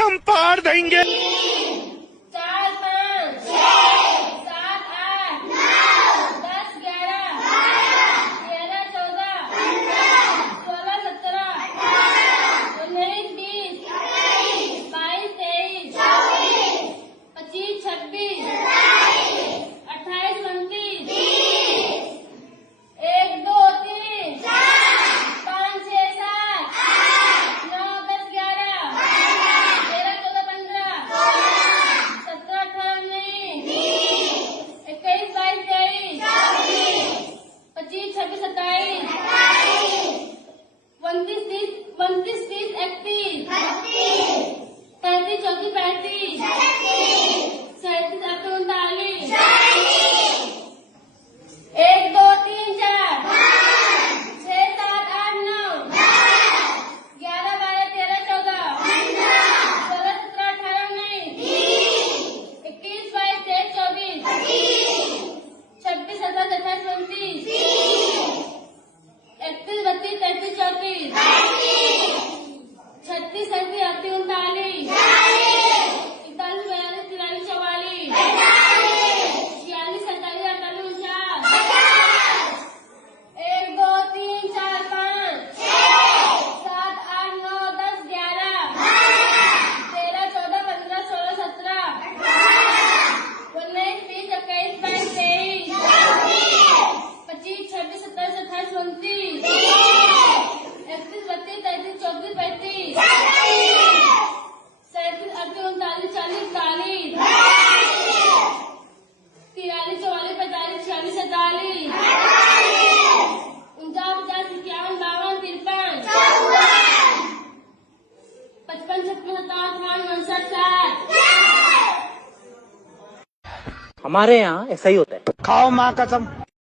एकदम पार देंगे। 4 5 6 7 8 9 10 11 13 14 16 17 19 20 22 23 25 26 28 29 1 2 3 5 6 7 9 10 11 13 14 15 17 18 19 21 22 23 25 26 27 29 30 29 30 31 33 34 35 37 38 1 2 3 4 6 7 8 9 11 12 13 14 16 17 18 19 21 22 23 24 26 27 28 29 31 32 33 34 36 37 38 39 41 42 43 44 46 47 48 49 1 2 3 4 5 7 8 9 10 11 13 14 15 16 17 19 20 21 22 25 26 27 28 29 31 32 33 34 35 37 38 39 40 41 43 44 45 46 47 49 50 51 52 53 55 56 57 58 59 60 हमारे यहाँ ऐसा ही होता है। खाओ माँ कसम।